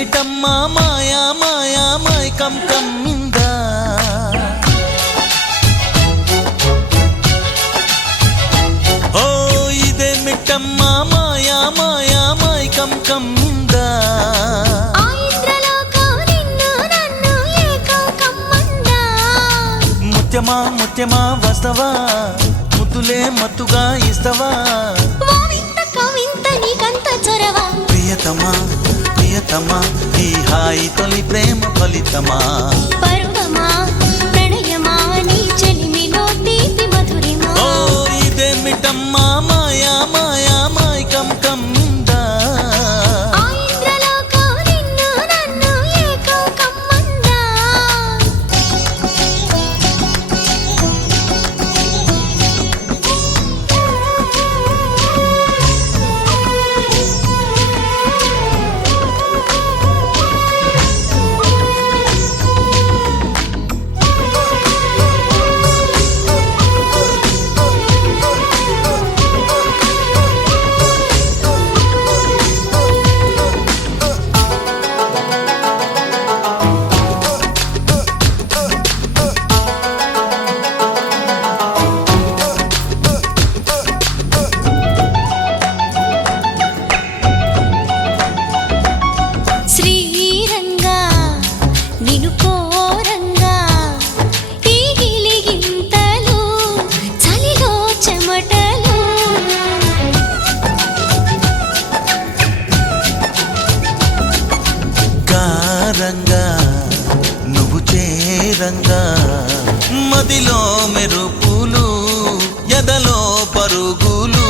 ఇదేమిటమ్మా మాయా మాయా మైకం కమ్మిందా ఓ ఇదేమిటమ్మా మాయా మాయా మైకం కమ్మిందా ముత్యమా ముత్యమా వస్తవా ముద్దులే మత్తుగా ఇస్తవా ప్రియతమా ప్రియతమా ఈ హాయి తొలి ప్రేమ ఫలితమా పరువమా ప్రణయమా నీ చెలిమిలో తీపి మధురిమా ఓ ఇదేమిటమ్మా మాయా మాయా మైకం కమ్మిందా రంగా నువ్వు చేరంగా మదిలో మెరుపులు ఎదలో పరుగులు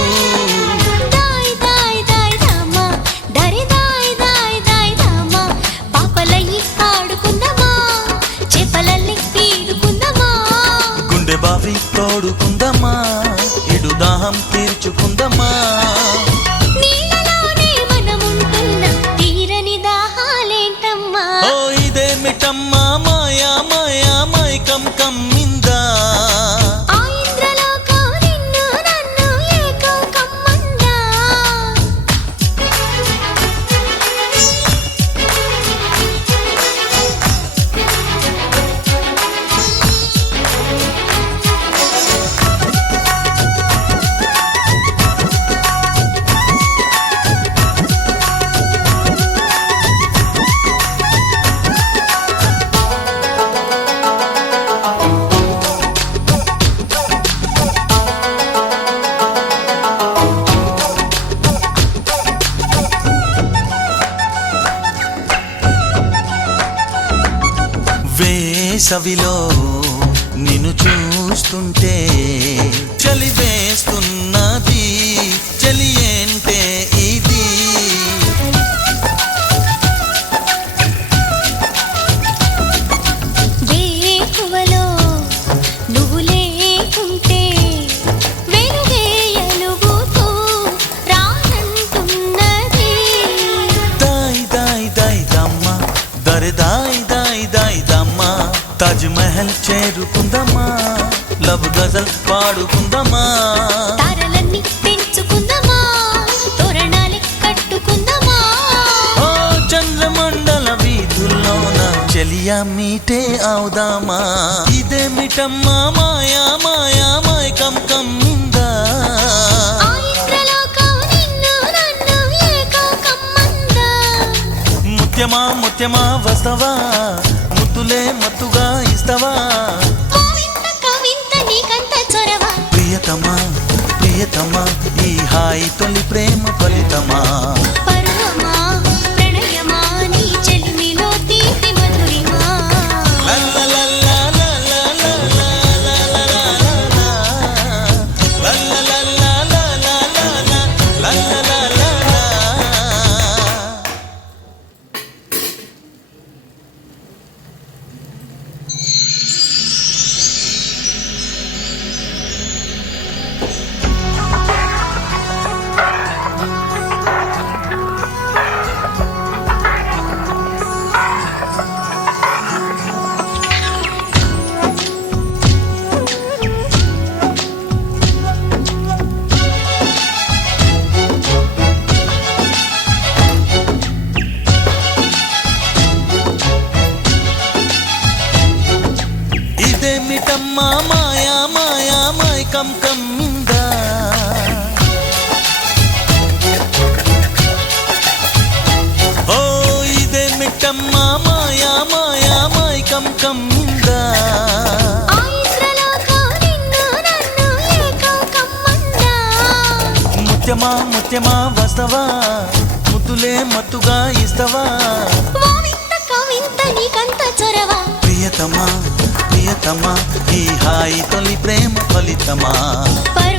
గుండె బావి తోడుకుందమ్మా ఇడు దాహం తీర్చుకుందమ్మా ఇదేమిటమ్మా మాయా మాయా మైకం కమ్మిందా వేసవిలో నిన్ను చూస్తుంటే చలి వేస్తున్నది చలి ఏంటే ఇది వేకువలో నువ్వు లేకుంటే వెలుగేయలుగుతూ రానంటున్నది దాయి దాయి దాయి దమ్మ దరి దాయి దాయి దాయి దమ్మ తాజ్ మహల్ చేరుకుందమ్మా లవ్ గజల్ పాడుకుందమ్మా తారలన్నీ పెంచుకుందమా తోరణాలే కట్టుకుందమా ఓ చంద్రమండల వీధుల్లోన చెలియా మీటే అవుదామా ఇదేమిటమ్మా మాయా మాయా మైకం కమ్మిందా ముత్యమా ముత్యమా వస్తవా ముద్దులే మత్తుగా ఇస్తవా ప్రియతమా ప్రియతమా ఈ హాయి తొలి ప్రేమ ఫలితమా పరువమా ప్రణయమా నీ చెలిమిలో తీపి మధురిమా మిట్టమ్మ మాయా మాయా మైకం కమ్మిందా ఓ ఇదే మిట్టమ్మ మాయా మాయా మైకం కమ్మిందా ఆ ఇంద్రలోక నిన్ను నన్ను ఏకం కమ్మందా ముత్యమా ముత్యమా వస్తవా ముద్దులే మత్తుగా ఇస్తవా ఓ వింత కవింత నీకంత చొరవ ప్రియతమా ప్రియతమా ఈ హాయి తొలి ప్రేమ ఫలితమా పరు